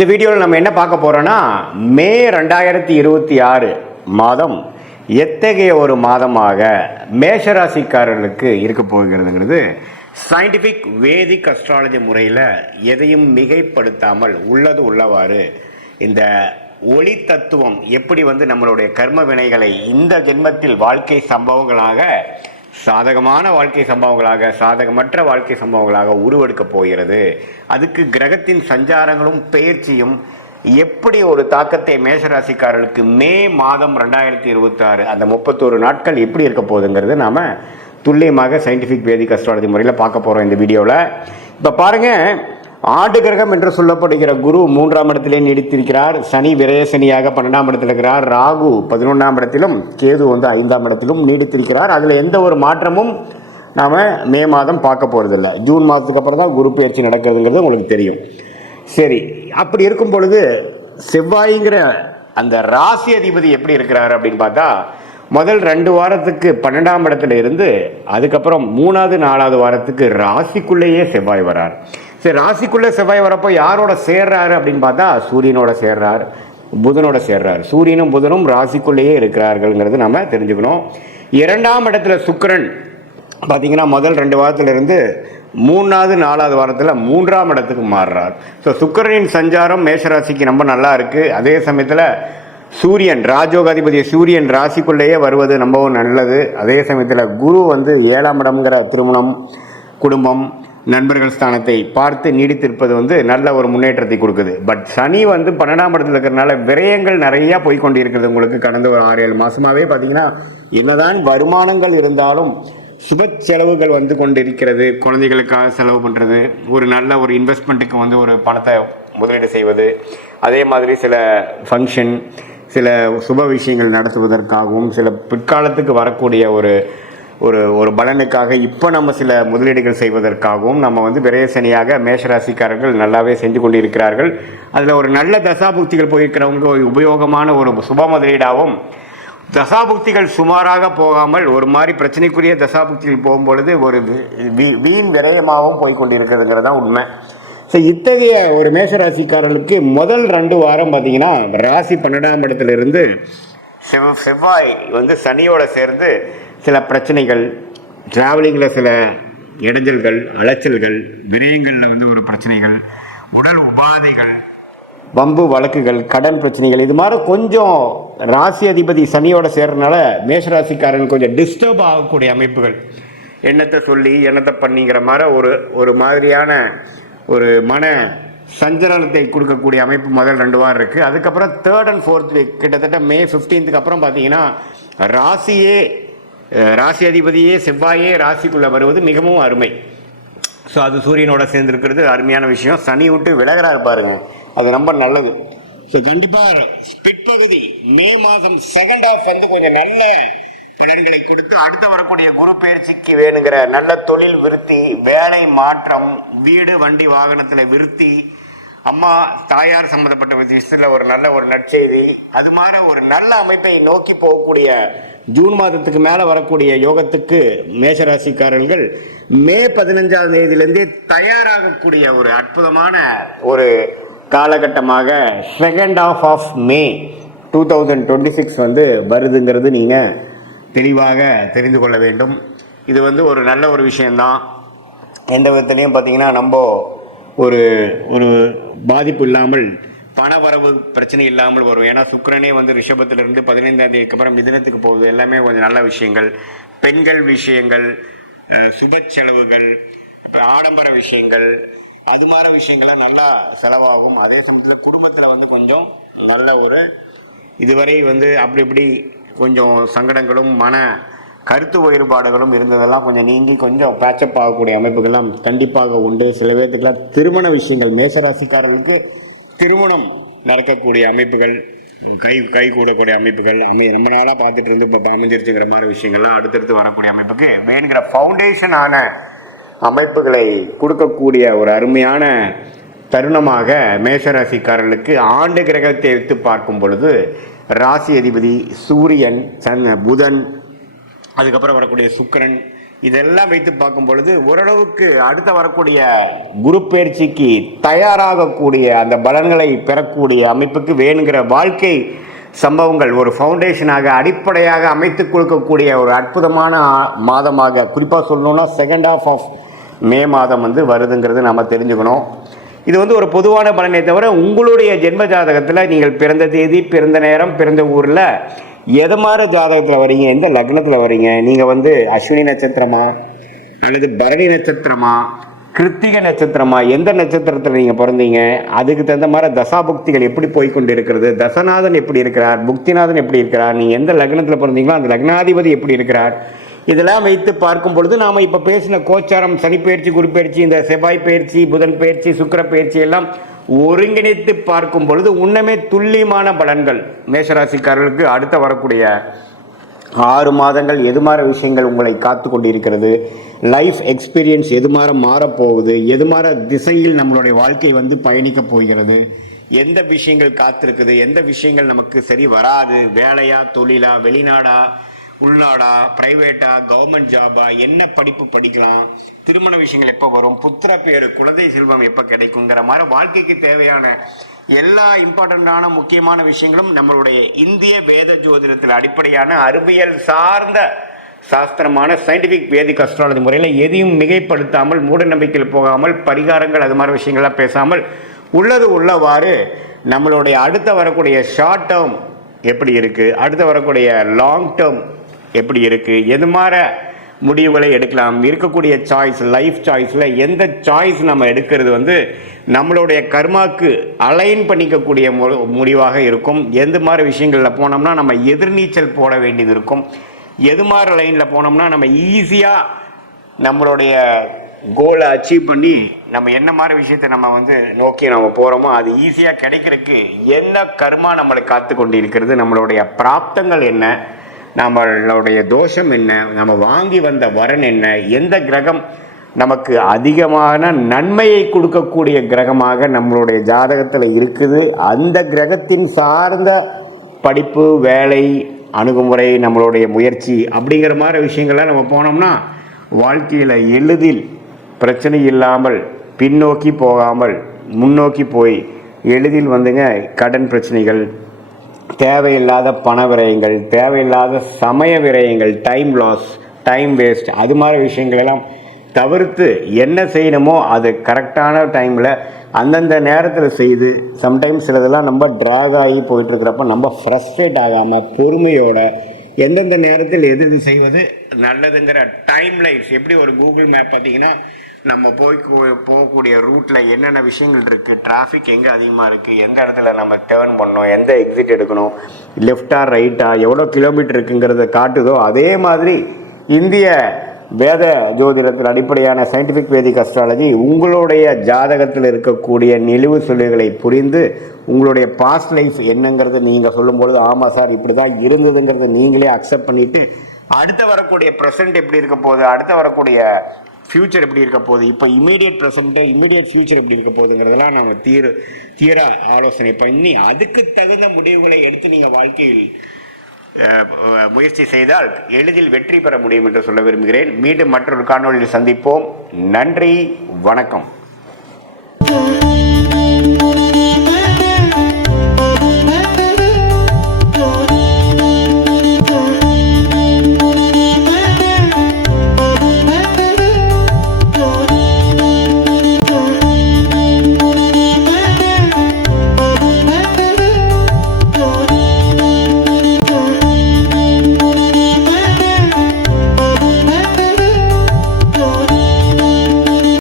இந்த வீடியோவில் நம்ம என்ன பார்க்க போறோம்னா மே 2026 மாதம் எத்தகைய ஒரு மாதமாக மேஷராசிக்காரர்களுக்கு இருக்க போகிறதுங்கிறது சயின்டிஃபிக் வேதிக் அஸ்ட்ராலஜி முறையில் எதையும் மிகைப்படுத்தாமல் உள்ளது உள்ளவாறு இந்த ஒளி தத்துவம் எப்படி நம்மளுடைய கர்ம வினைகளை இந்த ஜென்மத்தில் வாழ்க்கை சம்பவங்களாக சாதகமான வாழ்க்கை சம்பவங்களாக சாதகமற்ற வாழ்க்கை சம்பவங்களாக உருவெடுக்க போகிறது. அதுக்கு கிரகத்தின் சஞ்சாரங்களும் பெயர்ச்சியும் எப்படி ஒரு தாக்கத்தை மேஷராசிக்காரர்களுக்கு மே மாதம் 2026 அந்த 31 நாட்கள் எப்படி இருக்க போகுதுங்கிறது நாம் துல்லியமாக சயின்டிஃபிக் வேதிக் அஸ்ட்ராலஜி முறையில் பார்க்க போகிறோம் இந்த வீடியோவில். இப்போ பாருங்கள், ஆண்டு கிரகம் என்று சொல்லப்படுகிற குரு 3ஆம் இடத்திலே நீடித்திருக்கிறார். சனி விரயசனியாக 12ஆம் இடத்தில் இருக்கிறார். ராகு 11ஆம் இடத்திலும், கேது 5ஆம் இடத்திலும் நீடித்திருக்கிறார். அதில் எந்த ஒரு மாற்றமும் நாம் மே மாதம் பார்க்க போகிறதில்ல. ஜூன் மாதத்துக்கு அப்புறம் தான் குரு பயிற்சி நடக்கிறதுங்கிறது உங்களுக்கு தெரியும். சரி, அப்படி இருக்கும் பொழுது செவ்வாய்ங்கிற அந்த ராசி அதிபதி எப்படி இருக்கிறார் அப்படின்னு பார்த்தா, முதல் 2 வாரத்துக்கு 12ஆம் இடத்துல இருந்து அதுக்கப்புறம் 3வது 4வது வாரத்துக்கு ராசிக்குள்ளேயே செவ்வாய் வரார். சரி, ராசிக்குள்ளே செவ்வாய் வரப்போ யாரோட சேர்றாரு அப்படின்னு பார்த்தா சூரியனோட சேர்றார், புதனோட சேர்றார். சூரியனும் புதனும் ராசிக்குள்ளேயே இருக்கிறார்கள்ங்கிறது நம்ம தெரிஞ்சுக்கணும். 2ஆம் இடத்துல சுக்கிரன் பார்த்தீங்கன்னா முதல் 2 வாரத்திலிருந்து 3வது 4வது வாரத்தில் 3ஆம் இடத்துக்கு மாறுறார். ஸோ சுக்கிரனின் சஞ்சாரம் மேஷராசிக்கு ரொம்ப நல்லா இருக்குது. அதே சமயத்தில் சூரியன் ராஜோகாதிபதி சூரியன் ராசிக்குள்ளேயே வருவது ரொம்பவும் நல்லது. அதே சமயத்தில் குரு 7ஆம் இடம்ங்கிற திருமணம், குடும்பம், நண்பர்கள் ஸ்தானத்தை பார்த்து நீடித்திருப்பது நல்ல ஒரு முன்னேற்றத்தை கொடுக்குது. பட் சனி 12ஆம் இடத்துல இருக்கிறதுனால விரயங்கள் நிறையா போய்கொண்டு இருக்கிறது. உங்களுக்கு கடந்த ஒரு 6-7 மாதமாகவே பார்த்தீங்கன்னா என்னதான் வருமானங்கள் இருந்தாலும் சுப செலவுகள் கொண்டிருக்கிறது. குழந்தைகளுக்காக செலவு பண்ணுறது, ஒரு நல்ல ஒரு இன்வெஸ்ட்மெண்ட்டுக்கு ஒரு பணத்தை முதலீடு செய்வது, அதே மாதிரி சில ஃபங்க்ஷன், சில சுப விஷயங்கள் நடத்துவதற்காகவும், சில பிற்காலத்துக்கு வரக்கூடிய ஒரு ஒரு ஒரு பலனுக்காக இப்போ நம்ம சில முதலீடுகள் செய்வதற்காகவும் நம்ம விரயசனியாக மேஷராசிக்காரர்கள் நல்லாவே செஞ்சு கொண்டு இருக்கிறார்கள். அதில் ஒரு நல்ல தசாபுக்திகள் போயிருக்கிறவங்க ஒரு உபயோகமான ஒரு சுப முதலீடாகவும், தசாபுக்திகள் சுமாராக போகாமல் ஒரு மாதிரி பிரச்சனைக்குரிய தசாபுக்திகள் போகும்பொழுது ஒரு வீண் விரயமாகவும் போய்கொண்டிருக்கிறதுங்கிறது தான் உண்மை. ஸோ இத்தகைய ஒரு மேஷராசிக்காரர்களுக்கு முதல் 2 வாரம் பார்த்தீங்கன்னா ராசி 12ஆம் இடத்திலிருந்து செவ்வாய் சனியோட சேர்ந்து சில பிரச்சனைகள், டிராவலிங்கில் சில இடைஞ்சல்கள், அலைச்சல்கள், விரயங்களில் ஒரு பிரச்சனைகள், உடல் உபாதைகள், வம்பு வழக்குகள், கடன் பிரச்சனைகள், இது மாதிரி கொஞ்சம் ராசி அதிபதி சனியோட சேர்றதுனால மேஷராசிக்காரன் கொஞ்சம் டிஸ்டர்ப் ஆகக்கூடிய அமைப்புகள், எண்ணத்தை சொல்லி எண்ணத்தை பண்ணிங்கிற மாதிரி ஒரு மாதிரியான ஒரு மன சஞ்சலனத்தை கொடுக்கக்கூடிய அமைப்பு முதல் 2 வாரம் இருக்குது. அதுக்கப்புறம் 3rd and 4th வீக் கிட்டத்தட்ட மே 15க்கு அப்புறம் பார்த்தீங்கன்னா ராசி அதிபதியே செவ்வாயே ராசிக்குள்ளே வருவது மிகவும் அருமை. ஸோ அது சூரியனோட சேர்ந்துருக்கிறது அருமையான விஷயம். சனி விட்டு விலகிறார் பாருங்க, அது ரொம்ப நல்லது. ஸோ கண்டிப்பாக பிற்பகுதி மே மாதம் 2nd half கொஞ்சம் நல்ல பலன்களை கொடுத்து அடுத்து வரக்கூடிய குரு பயிற்சிக்கு வேணுங்கிற நல்ல தொழில் விருத்தி, வேலை மாற்றம், வீடு வண்டி வாகனத்தில் விருத்தி, அம்மா தாயார் சம்பந்தப்பட்ட விஷயத்தில் ஒரு நல்ல ஒரு நற்செய்தி, அது மாதிரி ஒரு நல்ல அமைப்பை நோக்கி போகக்கூடிய ஜூன் மாதத்துக்கு மேலே வரக்கூடிய யோகத்துக்கு மேஷராசிக்காரர்கள் மே 15ஆம் தேதியிலேருந்தே தயாராகக்கூடிய ஒரு அற்புதமான ஒரு காலகட்டமாக 2nd half of May 2026 வருதுங்கிறது நீங்கள் தெளிவாக தெரிந்து கொள்ள வேண்டும். இது ஒரு நல்ல ஒரு விஷயந்தான். எந்த விதத்துலையும் பார்த்தீங்கன்னா நம்ம ஒரு ஒரு பாதிப்பு இல்லாமல், பண வரவு பிரச்சனை இல்லாமல் வரும். ஏன்னா சுக்கிரனே ரிஷபத்திலிருந்து 15ஆம் தேதிக்கு அப்புறம் மிதுனத்துக்கு போகுது. எல்லாமே கொஞ்சம் நல்ல விஷயங்கள், பெண்கள் விஷயங்கள், சுப செலவுகள், ஆடம்பர விஷயங்கள், அது மாதிரி விஷயங்கள்லாம் நல்லா செலவாகும். அதே சமயத்தில் குடும்பத்தில் கொஞ்சம் நல்ல ஒரு இதுவரை அப்படி இப்படி கொஞ்சம் சங்கடங்களும் மன கருத்து வேறுபாடுகளும் இருந்ததெல்லாம் கொஞ்சம் நீங்கி கொஞ்சம் பேச்சப் ஆகக்கூடிய அமைப்புகள்லாம் கண்டிப்பாக உண்டு. சில பேர்த்துக்கெல்லாம் திருமண விஷயங்கள், மேஷராசிக்காரர்களுக்கு திருமணம் நடக்கக்கூடிய அமைப்புகள், கை கூடக்கூடிய அமைப்புகள் ரொம்ப நாளாக பார்த்துட்டு இருந்து இப்போ அமைஞ்சிருச்சுங்கிற மாதிரி விஷயங்கள்லாம் அடுத்தடுத்து வரக்கூடிய அமைப்புக்கு வேணுங்கிற ஃபவுண்டேஷனான அமைப்புகளை கொடுக்கக்கூடிய ஒரு அருமையான தருணமாக மேஷராசிக்காரர்களுக்கு ஆண்டு கிரகத்தை எடுத்து பார்க்கும் பொழுது ராசி அதிபதி சூரியன், புதன், அதுக்கப்புறம் வரக்கூடிய சுக்கிரன், இதெல்லாம் வைத்து பார்க்கும் பொழுது ஓரளவுக்கு அடுத்த வரக்கூடிய குரு பயிற்சிக்கு தயாராகக்கூடிய அந்த பலன்களை பெறக்கூடிய அமைப்புக்கு வேணுங்கிற வாழ்க்கை சம்பவங்கள் ஒரு ஃபவுண்டேஷனாக அடிப்படையாக அமைத்து கொடுக்கக்கூடிய ஒரு அற்புதமான மாதமாக, குறிப்பாக சொல்லணும்னா செகண்ட் ஹாஃப் ஆஃப் மே மாதம் வருதுங்கிறது நம்ம தெரிஞ்சுக்கணும். இது ஒரு பொதுவான பலனை தவிர உங்களுடைய ஜென்ம ஜாதகத்தில் நீங்கள் பிறந்த தேதி, பிறந்த நேரம், பிறந்த ஊரில் எது மாதிரி ஜாதகத்தில் வரீங்க, எந்த லக்னத்தில் வரீங்க, நீங்கள் அஸ்வினி நட்சத்திரமா அல்லது பரணி நட்சத்திரமா, கிருத்திகை நட்சத்திரமா, எந்த நட்சத்திரத்தில் நீங்கள் பிறந்தீங்க, அதுக்கு தகுந்த மாதிரி தசாபுக்திகள் எப்படி போய்கொண்டு இருக்கிறது, தசநாதன் எப்படி இருக்கிறார், புக்திநாதன் எப்படி இருக்கிறார், நீங்கள் எந்த லக்னத்தில் பிறந்தீங்களோ அந்த லக்னாதிபதி எப்படி இருக்கிறார், இதெல்லாம் வைத்து பார்க்கும் பொழுது நாம் இப்போ பேசின கோச்சாரம், சனி பயிற்சி, குரு பயிற்சி, இந்த செவ்வாய் பயிற்சி, புதன் பயிற்சி, சுக்கிர பயிற்சி எல்லாம் ஒருங்கிணைத்து பார்க்கும் பொழுது உன்னமே துல்லியமான பலன்கள் மேஷராசிக்காரர்களுக்கு அடுத்த வரக்கூடிய 6 மாதங்கள் எது மாதிரி விஷயங்கள் உங்களை காத்து கொண்டிருக்கிறது, லைஃப் எக்ஸ்பீரியன்ஸ் எது மாதிரி மாறப்போகுது, எது மாதிரி திசையில் நம்மளுடைய வாழ்க்கை பயணிக்க போகிறது, எந்த விஷயங்கள் காத்திருக்குது, எந்த விஷயங்கள் நமக்கு சரி வராது, வேலையா, தொழிலா, வெளிநாடா, உள்நாடா, பிரைவேட்டா, கவர்மெண்ட் ஜாபா, என்ன படிப்பு படிக்கலாம், திருமண விஷயங்கள் எப்போ வரும், புத்திர பேரு, குழந்தை செல்வம் எப்போ கிடைக்குங்கிற மாதிரி வாழ்க்கைக்கு தேவையான எல்லா இம்பார்ட்டண்டான முக்கியமான விஷயங்களும் நம்மளுடைய இந்திய வேத ஜோதிடத்தில் அடிப்படையான அறிவியல் சார்ந்த சாஸ்திரமான சயின்டிஃபிக் வேதிக் அஸ்ட்ராலஜி முறையில் எதையும் மிகைப்படுத்தாமல், மூட நம்பிக்கையில் போகாமல், பரிகாரங்கள் அது மாதிரி விஷயங்கள்லாம் பேசாமல் உள்ளது உள்ளவாறு நம்மளுடைய அடுத்த வரக்கூடிய ஷார்ட் டேர்ம் எப்படி இருக்குது, அடுத்து வரக்கூடிய லாங் டேர்ம் எப்படி இருக்குது, எது மாதிரி முடிவுகளை எடுக்கலாம், இருக்கக்கூடிய சாய்ஸ், லைஃப் சாய்ஸில் எந்த சாய்ஸ் நம்ம எடுக்கிறது நம்மளுடைய கர்மாக்கு அலைன் பண்ணிக்கக்கூடிய முடிவாக இருக்கும். எந்த மாதிரி விஷயங்களில் போனோம்னா நம்ம எதிர்நீச்சல் போட வேண்டியது இருக்கும், எது மாதிரி லைனில் போனோம்னா நம்ம ஈஸியாக நம்மளுடைய கோலை அச்சீவ் பண்ணி நம்ம என்ன மாதிரி விஷயத்தை நம்ம நோக்கி நம்ம போகிறோமோ அது ஈஸியாக கிடைக்கிறதுக்கு என்ன கர்மா நம்மளை காத்து கொண்டு இருக்கிறது, நம்மளுடைய பிராப்தங்கள் என்ன, நம்மளுடைய தோஷம் என்ன, நம்ம வாங்கி வந்த வரன் என்ன, எந்த கிரகம் நமக்கு அதிகமான நன்மையை கொடுக்கக்கூடிய கிரகமாக நம்மளுடைய ஜாதகத்தில் இருக்குது, அந்த கிரகத்தின் சார்ந்த படிப்பு, வேலை, அணுகுமுறை, நம்மளுடைய முயற்சி அப்படிங்கிற மாதிரி விஷயங்கள்லாம் நம்ம போனோம்னா வாழ்க்கையில் எளிதில் பிரச்சனை இல்லாமல் பின்னோக்கி போகாமல் முன்னோக்கி போய் எளிதில் கடன் பிரச்சனைகள், தேவையில்லாத பண விரயங்கள், தேவையில்லாத சமய விரயங்கள், டைம் லாஸ், டைம் வேஸ்ட், அது மாதிரி விஷயங்களெல்லாம் தவிர்த்து என்ன செய்யணுமோ அது கரெக்டான டைமில் அந்தந்த நேரத்தில் செய்து, சம்டைம்ஸ் சிலதெல்லாம் நம்ம ட்ராக் ஆகி போயிட்டுருக்கிறப்ப நம்ம ஃப்ரஸ்ட்ரேட் ஆகாமல் பொறுமையோட எந்தெந்த நேரத்தில் எது செய்வது நல்லதுங்கிற டைம் லைன்ஸ், எப்படி ஒரு கூகுள் மேப் பார்த்தீங்கன்னா நம்ம போகக்கூடிய ரூட்டில் என்னென்ன விஷயங்கள் இருக்குது, டிராஃபிக் எங்கே அதிகமாக இருக்குது, எந்த இடத்துல நம்ம டேர்ன் பண்ணணும், எந்த எக்ஸிட் எடுக்கணும், லெஃப்டா ரைட்டா, எவ்வளோ கிலோமீட்டர் இருக்குங்கிறத காட்டுதோ அதே மாதிரி இந்திய வேத ஜோதிடத்தில் அடிப்படையான சயின்டிஃபிக் வேதிக் அஸ்ட்ராலஜி உங்களுடைய ஜாதகத்தில் இருக்கக்கூடிய நிலுவு சொல்லுகளை புரிந்து உங்களுடைய பாஸ்ட் லைஃப் என்னங்கிறத நீங்கள் சொல்லும்பொழுது ஆமாம் சார் இப்படி தான் இருந்ததுங்கிறத நீங்களே அக்செப்ட் பண்ணிவிட்டு அடுத்த வரக்கூடிய ப்ரெசென்ட் எப்படி இருக்க போகுது, அடுத்த வரக்கூடிய ஃப்யூச்சர் எப்படி இருக்க போகுது, இப்போ இமீடியட் ப்ரெசென்ட்டு, இமீடியட் ஃப்யூச்சர் எப்படி இருக்க போகுதுங்கிறதெல்லாம் நம்ம தீர ஆலோசனை பண்ணி அதுக்கு தகுந்த முடிவுகளை எடுத்து நீங்கள் வாழ்க்கையில் முயற்சி செய்தால் எளிதில் வெற்றி பெற முடியும் என்று சொல்ல விரும்புகிறேன். மீண்டும் மற்றொரு காணொளியில் சந்திப்போம். நன்றி, வணக்கம்.